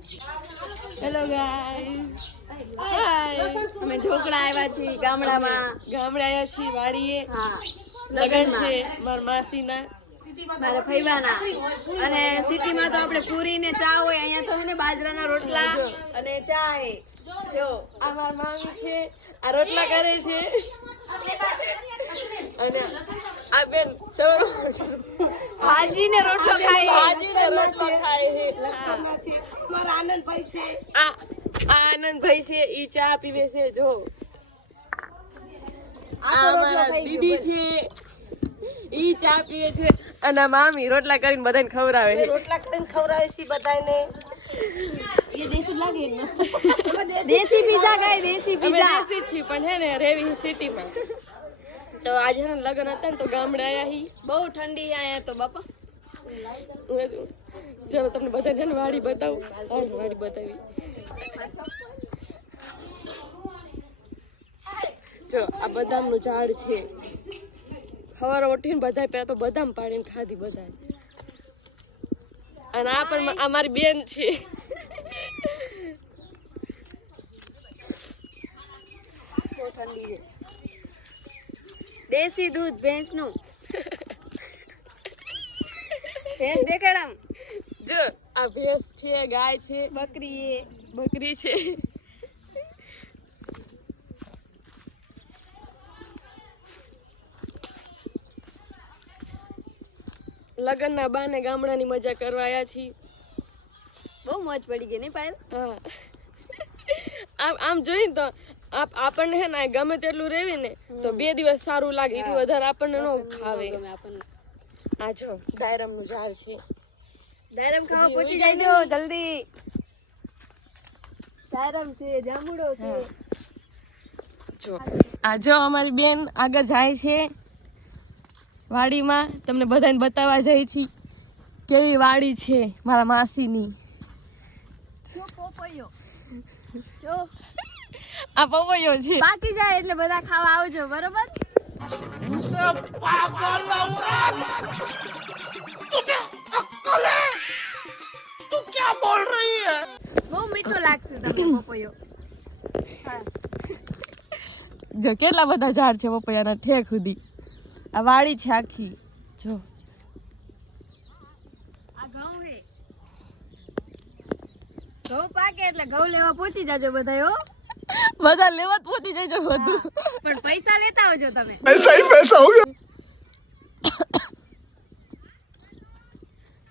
Hello guys, હાય. અમે ઢોકળા આવ્યા છીએ ગામડામાં. ગામડે આવ્યા છીએ વાડીએ. લગન છે મારા માસીના, મારા ફૈવાના. અને સિટીમાં તો આપણે પૂરી ને ચા હોય, અહીંયા તો છે ને બાજરાના રોટલા અને ચા હે. જો આ મારા મામી છે, આ રોટલા કરે છે. અને આ બેન ભાજી ને રોટલો ખાય, ભાજી ને રોટલો ખાય છે. મારા આનંદભાઈ છે, આ આનંદભાઈ છે, ઈ ચા પીવે છે. જો આ મારા દીદી છે, ઈ ચા પીવે છે. અને મામી રોટલા કરીને બધાને ખવડાવે છે. રોટલા કરીને ખવડાવે છે બધાને. ये देसी लागे ना देसी पिज्जा खाए, देसी पिज्जा અમે દેશી છીએ પણ હે ને રેવી સિટી માં. તો આજે ને લગન હતા ને તો ગામડે આયા હી. બહુ ઠંડી આયા તો બાપા. ચલો તમને બધાને ને વાડી બતાવું. વાડી બતાવી. જો આ બદામનું ઝાડ છે. સવારે ઉઠીને બધા પેલા તો બદામ પાડીને ખાધી બધા. અને આ પણ અમારી બેન છે. બહુ ઠંડી છે. દેશી દૂધ ભેંસનું. ભેંસ દેખાડામ. જો આ ભેંસ છે, ગાય છે, બકરી છે. લગનના બાને ગામડાની મજા કરવા આવ્યા છીએ. બહુ મોજ પડી ગઈ નહીં પાયલ? હા. આમ જોઈને તો આપણને હે ને ગમે તેટલું રહેવી ને તો 2 દિવસ સારું લાગે, એથી વધારે આપણને ન ખાવે. આ જો ડાયરમનું ઝાડ છે. ડાયરમ ખાવા પહોંચી જાયજો જલ્દી. ડાયરમ છે, જાંબુડો છે. જો આ જો અમારી બેન આગળ જાય છે વાડીમાં. તમને બધાને બતાવવા જાય છે કેવી વાડી છે મારા માસીની. આ પપૈયો છે. બાકી જાય એટલે બધા ખાવા આવજો, બરોબર? બહુ મીઠો લાગશે તમને પપૈયો. જો કેટલા બધા ઝાડ છે પપૈયાના ઠેક સુધી. આ વાડી છે આખી. જો આ ઘઉં છે. ઘઉં પાકે એટલે ઘઉં લેવા પહોંચી જાજો બધા. હો, બધા લેવા જ પહોંચી જજો બધું. પણ પૈસા લેતા આવજો તમે. પૈસા ही पैसा हो गया.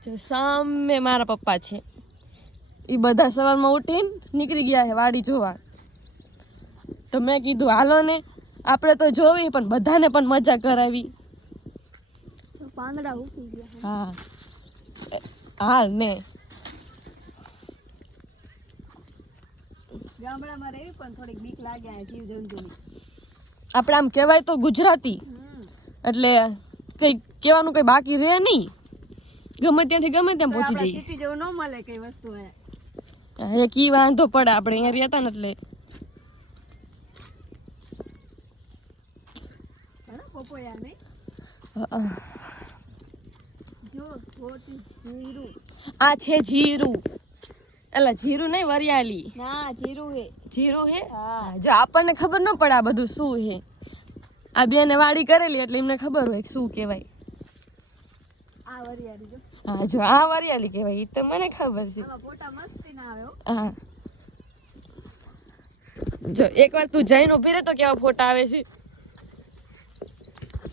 જો સામે મારા પપ્પા છે. એ બધા સવારમાં ઉઠીને નીકળી ગયા છે વાડી જોવા. તો મેં કીધું હાલો ને આપણે તો જોવી પણ બધાને પણ મજા કરાવી. પાંદડા ઉકી ગયા. હા હાલ ને ગામડામાં રહી પણ થોડીક બીક લાગે આ જીવજંતુની. આપણે આમ કહેવાય તો ગુજરાતી એટલે કઈ કહેવાનું કઈ બાકી રહે નહીં. ગમે ત્યાંથી ગમે ત્યાં પહોંચી જઈએ. સિટી જેવું ન મળે કઈ વસ્તુ. હે કી વાંધો પડે, આપણે અહીંયા રહેતા ને એટલે. પપૈયા નહીં. જો જીરું. આ છે જીરું. એટલે જીરું નહીં, વરિયાળી. ના જીરું હે. જીરું હે? હા. જો આપણને ખબર ન પડે આ બધું શું હે. આ બેને વાડી કરેલી એટલે એમને ખબર હોય શું કહેવાય. આ વરિયાળી જો. હા જો આ વરિયાળી કહેવાય. એ તો મને ખબર છે. આમાં ફોટા મસ્તી ના આવે. હા જો એકવાર તું જઈને ઊભી રહે તો કેવા ફોટા આવે છે.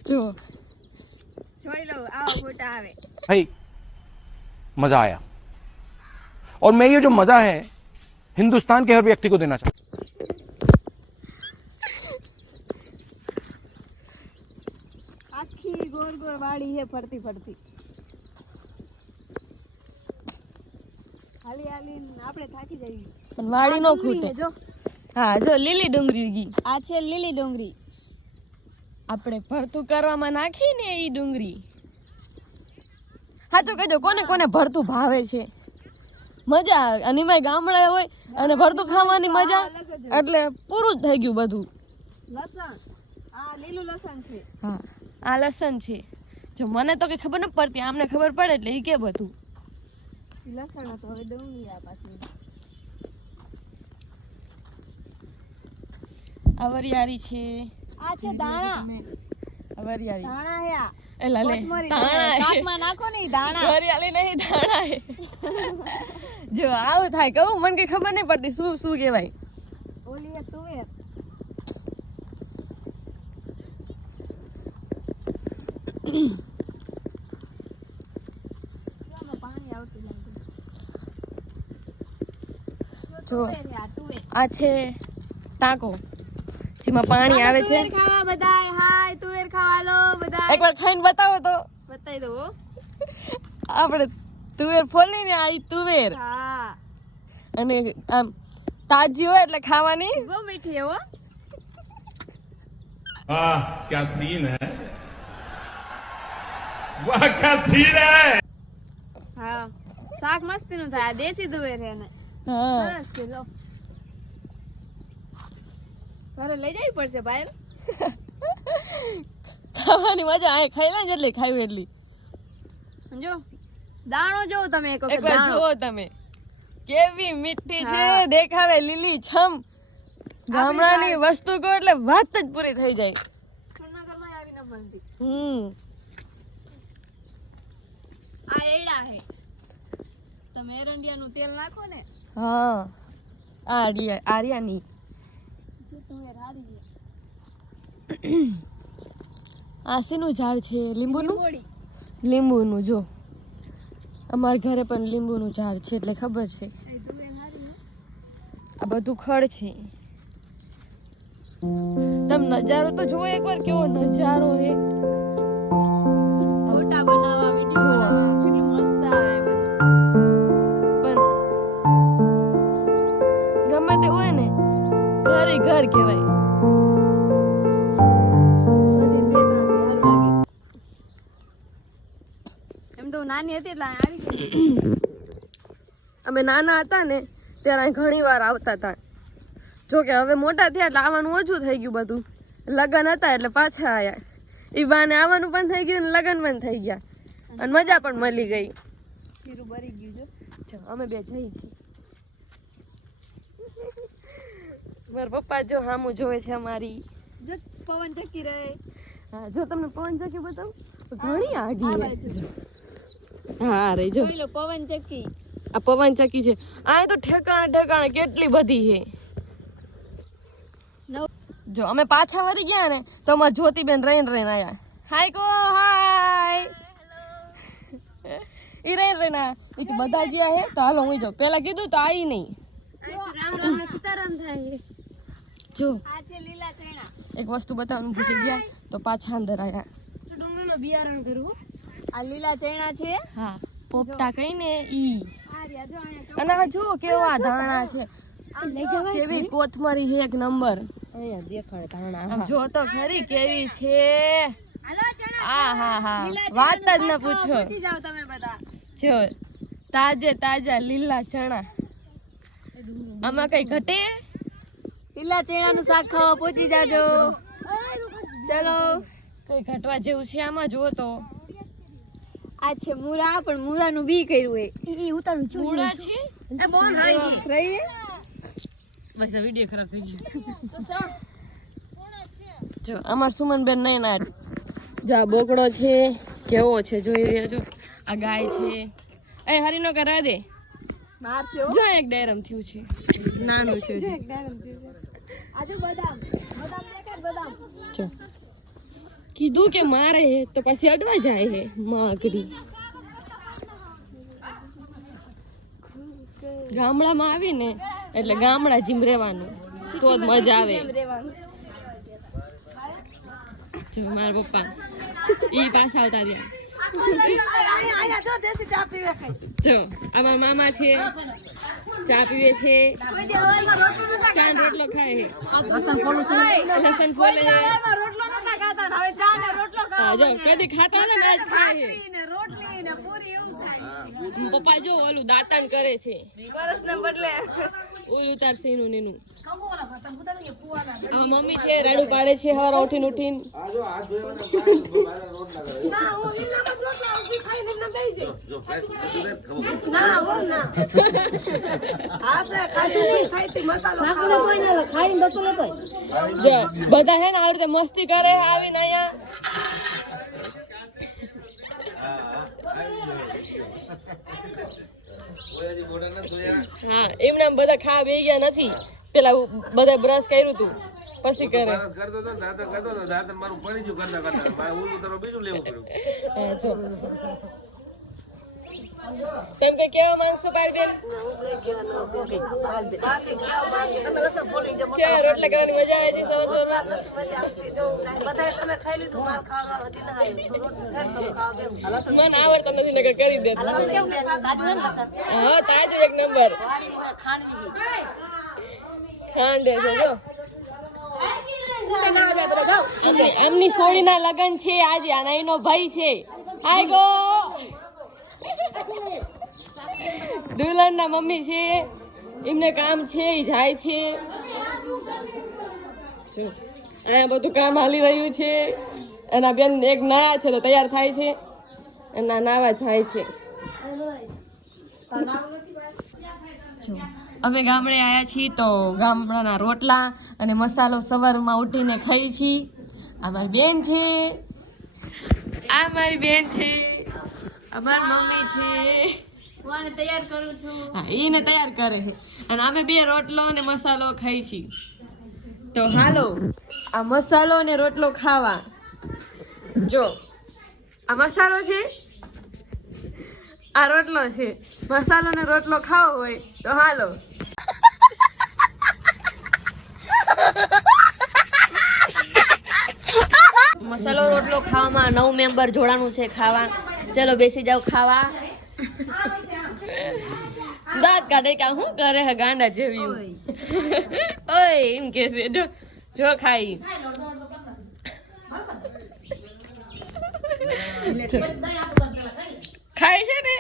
जो જોઈ લો આવા ફોટા આવે. भाई मजा आया और मैं ये जो मजा है हिंदुस्तान के हर व्यक्ति को देना चाहता हूँ. આખી ગોળ ગોળ વાડી છે ફરતી ફરતી. હાલી હાલી આપણે થાકી જઈએ પણ વાડી નો ખૂટે. જો હા જો લીલી ડુંગળી ઉગી. આ છે લીલી ડુંગળી. આપણે ભરતું કરવામાં નાખી ને ઈ ડુંગળી. સાચું કહેજો કોને કોને ભરતું ભાવે છે? મજા આવે. અને એમાં ગામડા હોય અને ભરતું ખાવાની મજા એટલે પૂરું જ થઈ ગયું બધું. લસણ. આ લીલું લસણ છે. હા આ લસણ છે. જો મને તો કઈ ખબર ન પડતી, આમને ખબર પડે એટલે ઈ કે બધું લસણ હતો. હવે ડુંગળી આ પાછી આ વરિયાળી છે, આ છે દાણા. આ વરિયાળી દાણા હે આ. એલા લે કોથમરી ધાણા હે. શાકમાં નાખો ને ઈ દાણા. વરિયાળી નહીં ધાણા હે. જો આવું થાય કહું મને કઈ ખબર નહીં પડતી શું શું કહેવાય. ઓલી હે તુવેર. આમાં પાણી આવતું લાગે. જો તુવેર હે આ તુવેર. આ છે ટાંકો જેમાં પાણી આવે છે. તુવેર ખાવા બધાય. હાય તુવેર ખાવા લો બધાય. એકવાર ખાઈને બતાવો તો. બતાઈ દો હો. આપણે તુવેર ફોલીને આવી તુવેર હા અને આમ તાજી હોય એટલે ખાવાની. બહુ મીઠી હે હો. वाह क्या सीन है वाह क्या सीन है હા શાક મસ્તી નું થાય. આ દેશી તુવેર હે ને. હા સરસ છે લો. ઘરે લઈ જવી પડશે ભાઈ. ખાવાની મજા આવે. ખાઈ લે જેટલી ખાવી એટલી. જો દાણો જો તમે એક વખત એકવાર દાણો. જુઓ તમે કેવી મીઠી છે. હા. દેખાવે લીલી છમ. ગામડાની વસ્તુ કહો એટલે વાત જ પૂરી થઈ જાય. જૂનાગઢમાં આવી ન બનતી. આ એડા હે. તમે એરંડિયાનું તેલ નાખો ને હા આર્યાની જો તુવેર હારી છે. આ શેનું ઝાડ છે? લીંબુનું. લીંબોડી. લીંબુનું જો અમારા ઘરે પણ લીંબુનું ઝાડ છે એટલે ખબર છે. એ તુવેર હારી હે. આ બધું ખડ છે. તમે નજારો તો જુઓ એકવાર કેવો નજારો હે. ફોટા બનાવવા વિડિયો બનાવવા કેટલું મસ્ત આવે બધું. પણ ગમે તે હોય ને ઘરે ઘર કહેવાય. બધી બે ત્રણ હારું લાગે. એમ તો હું નાની હતી એટલે અહીં આવી ગઈ. અમે નાના હતા ને ત્યારે અહીં ઘણી વાર આવતા હતા. જો કે હવે મોટા થયા એટલે આવવાનું ઓછું થઈ ગયું બધું. લગ્ન હતા એટલે પાછા આયા. ઈ બાને આવવાનું પણ થઈ ગયું ને લગ્ન પણ થઈ ગયા અને મજા પણ મળી ગઈ. જીરું બરી ગયું જો. જો અમે બે જઈ છીએ. મારા પપ્પા જો હામું જોવે છે અમારી. જો પવન ચક્કી રહે. હા જો તમને પવન ચક્કી બતાવું ઘણી આગી આ છે. બાજુ. હા રહી જો જોઈ લો પવન ચક્કી. આ પવન ચક્કી છે. આ તો ઠેકાણે કેટલી બધી છે. નવ જો અમે પાછા વળી ગયા ને તો અમાર જ્યોતિબેન રહીને આયા. હાય કો હાય. ઈ રહીને ઈ તો બધા ગયા હે તો હાલો હું જાઉં. પેલા કીધું તો આવી નહીં. રામ રામ ને સીતારામ થાય. જો આ છે લીલા ચણા. એક વસ્તુ બતાવવાનું ભૂલી ગયા તો પાછા અંદર આયા. ડુંગળીનું બિયારણ કરવું. આ લીલા ચણા છે. હા પોપટા કહીને ઈ. આ રહ્યા જો અહીંયા અને આ જો કેવા ધાણા છે. આમ લઈ જવાય. કેવી કોથમરી છે એક નંબર. અહીંયા દેખાડે ધાણા. આમ જો તો ખરી કેવી છે. હાલો ચણા. આ હા હા લીલા વાત જ ચણાનું ન શાક પૂછો. ખાવા પહોંચી જાઓ તમે બધા. જો તાજે તાજા લીલા ચણા. આમાં કઈ ઘટે? લીલા ચણાનું શાક ખાવા પહોંચી જાજો. ચલો. કઈ ઘટવા જેવું છે આમાં જુઓ તો. આ છે મૂળા પણ મૂળાનું બી કર્યું હોય. ઈ ઉતારું છું. મૂળા છે. એ બોલ રહી. બસ આ વિડિયો ખરાબ થઈ ગયો. જો અમાર સુમનબેન નહીં ના જો આ બોકડો છે કેવો છે જોઈ રહ્યા છો. આ ગાય છે. એ હરીનો કરા દે. મારશે હો. જો એક ડાયરમ થયું છે નાનું છે હજી. આજુ બદામ દેખાય બદામ. જો કીધું કે મારે હે તો પછી અડવા જાય હે માગડી. ગામડામાં આવીને એટલે ગામડા જેમ રહેવાનું તો જ મજા આવે. જો મારા પપ્પા ઈ પાછા આવતા રહ્યા. જો આમાં મામા છે ચા પીવે છે. ચા ને રોટલો ખાય છે. લસણ ફોલે છે. હા જો કદી ખાતા હતા ને આજ ખાય છે. પપ્પા જો ઓલું દાંતણ કરે છે વરસના બદલે ઓલું ઉતારશે એનું ને એનું મમ્મી છે રડું પાડે છે હવાર ઉઠીને બધા હે ને આવી રીતે મસ્તી કરે આવીને અહીંયા હા એમના બધા ખા બે ગયા નથી પેલા બધા બ્રશ કર્યું હતું પછી કરે તેમ કે કેવા માંગશો પાલબેન કે રોટલા કરવાની મજા આવે છે સવાર સવારમાં મને આવડતો નથી નકર કરી દે હા તાજો એક નંબર ખાંડ છે જો આમની સોળીના લગન છે આજે આના એનો ભાઈ છે આઈ ગો દુલ્હન ના મમ્મી છે એમને કામ છે એ જાય છે અહીંયા બધું કામ હાલી રહ્યું છે એના બેન એક નાયા છે તો તૈયાર થાય છે એના નાવા જાય છે અમે ગામડે આવ્યા છીએ તો ગામડાના રોટલા અને મસાલો સવારમાં ઉઠીને ખાઈ છીએ આ મારી બેન છે આ મારી બેન છે અમારી મમ્મી છે હું તૈયાર કરું છું હા એને તૈયાર કરે છે અને અમે બે રોટલો અને મસાલો ખાઈ છીએ તો હાલો આ મસાલો અને રોટલો ખાવા જો આ મસાલો છે આ રોટલો છે મસાલો ને રોટલો ખાવો હોય તો હાલો મસાલો રોટલો ખાવામાં 9 મેમ્બર જોડાનું છે ખાવા ચલો બેસી જાવ ખાવા દાંત કાઢે કે શું કરે હે ગાંડા જેવી ઓય એમ કે છે જો ખાઈ ખાય છે ને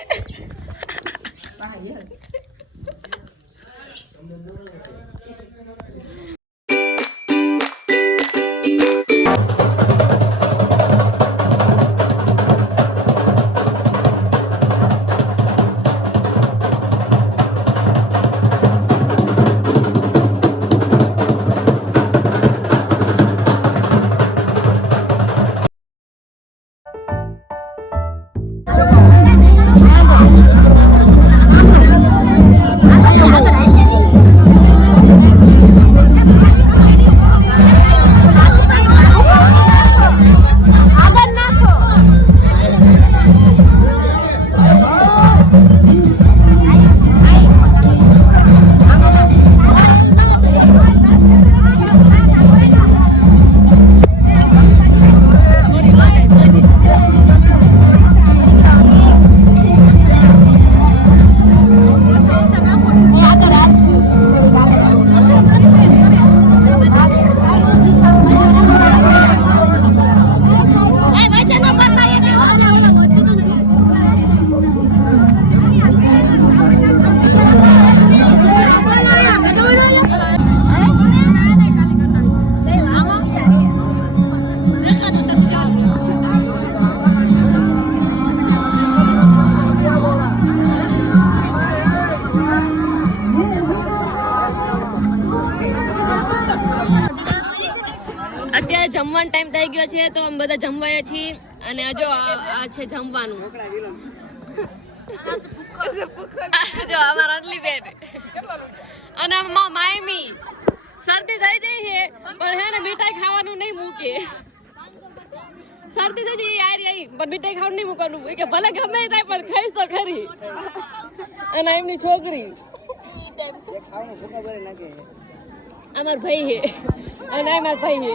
અત્યારે જમવાનો ટાઈમ થઈ ગયો છે તો અમે બધા જમવાય છીએ અને જો આ છે જમવાનું જો અમારા અટલી બેન અને આમાં માયમી શરદી થઈ જઈ છે પણ હે ને મીઠાઈ ખાવાનું નહીં મૂકે શરદી થઈ જઈ યાર યાર પણ મીઠાઈ ખાવાનું નહીં મૂકવાનું કે ભલે ગમે થાય પણ ખાઈશ તો ખરી અને એમની છોકરી અમાર ભાઈ હે અને આ માર ભાઈ હે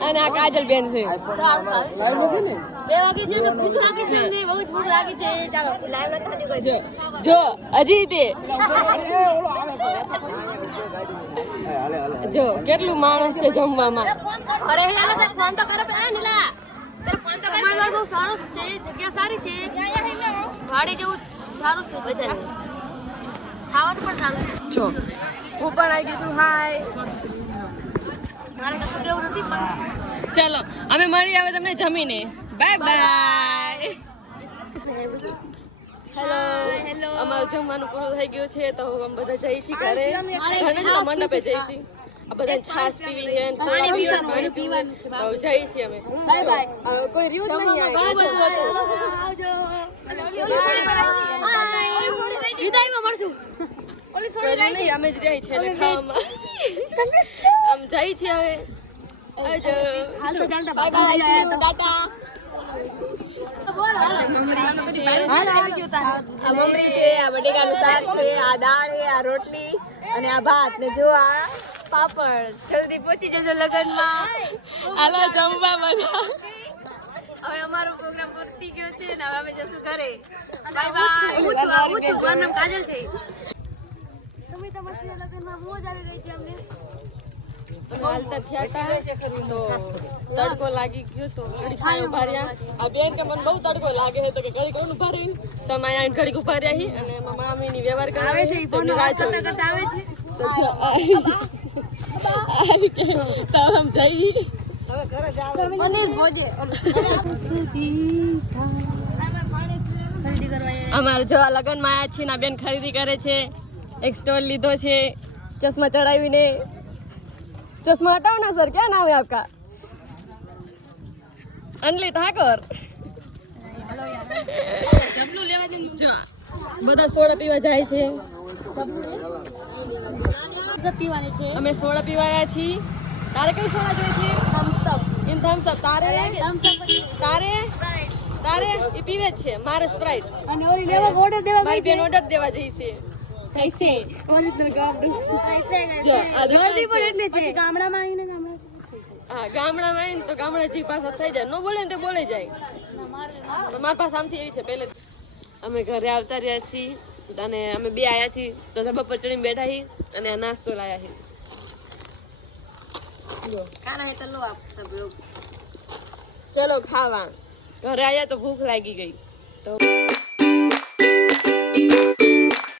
અને આ કાજલ બેન છે 2 વાગે છે તો ભૂખ લાગી છે ને બહુ ભૂખ લાગી છે ચાલો લાઈવ નથી કોઈ જો હજી તે જો કેટલું માણસ છે જમવામાં અરે હેલા તો ફોન તો કરો નીલા કમળવાડ બહુ સારો છે, જગ્યા સારી છે, ભાડે જેવું સારું છે, બધા ખાવાનું પણ સારું છે. જો હું પણ આવી ગઈ છું. હાય, મારે કશું કેવું નથી પણ ચલો અમે મળી આવે તમને જમીને. Bye bye. હેલો, અમારું જમવાનું પૂરું થઈ ગયું છે તો અમે બધા જઈશી ઘરે. ઘરે તો મંડપે જઈશી. આ બધા છાશ પીવી છે, પાણી પીવાનું છે, તો જઈશી અમે. Bye bye. કોઈ રહ્યું જ નહીં આવજો. વિદાયમાં મળશું. ઓલી સોડી નહીં, અમે જ રહી છે ને ખાવામાં. આમ જઈ છે હવે. આવજો. Bye bye. ટાટા. આ મમરી છે, આ બટેકાનું શાક છે, આ દાળ છે, આ રોટલી અને આ ભાત ને જો આ પાપડ. જલ્દી પહોંચી જજો લગનમાં. હાલો જમવા બધા. હવે અમારો પ્રોગ્રામ પૂરી ગયો છે ને હવે અમે જશું ઘરે. Bye bye. મારું નામ કાજલ છે. સમિતા માસીના લગનમાં મોજ આવી ગઈ છે અમને. હાલતા થયા તો તડકો લાગી ગયો તો ઘડીક સાય ઉભા રહ્યા. આ બેન કે મને બહુ તડકો લાગે છે તો કે ઘડીક કોણ ઉભા રહી તો અમે અહીંયા ઘડીક ઉભા રહ્યા હી અને મામીની વ્યવહાર કરાવે છે તો રાહ જોઈ આવે છે તો આમ જઈ પનીર ભોજે અમારે જો આ લગનમાં આયા છીએ ના બેન ખરીદી કરે છે. એક સ્ટોલ લીધો છે ચશ્મા ચડાવીને. चश्मा हटाओ ना सर, क्या नाम है आपका? अनली ठाकर. બધા સોડા પીવા જાય છે. પીવાની છે. અમે સોડા પીવાયા છીએ. તારે કઈ સોડા જોઈએ છે? થમ્સઅપ. ઇન થમ્સઅપ. તારે તારે એ પીવે જ છે. મારે સ્પ્રાઇટ. અને ઓલી લેવા ઓર્ડર દેવા મારી બેન ઓર્ડર દેવા જઈ છે. થઈશે ઓરિજિનલ ગામડું જો આ જલ્દી પણ એટલે છે ગામડામાં આવીને હા ગામડામાં આવીને તો ગામડા જી પાછા થઈ જાય. નો બોલે ને તો બોલે જાય. મારી પાસે આમથી એવી છે પહેલે. અમે ઘરે આવતા રહ્યા છીએ અને અમે બે આયા છીએ તો ધાબા પર ચડીને બેઠા છીએ અને આ નાસ્તો લાયા છીએ. જો ખાના હે તો લો આપ સબ લોગ. ચલો ખાવા. ઘરે આયા તો ભૂખ લાગી ગઈ તો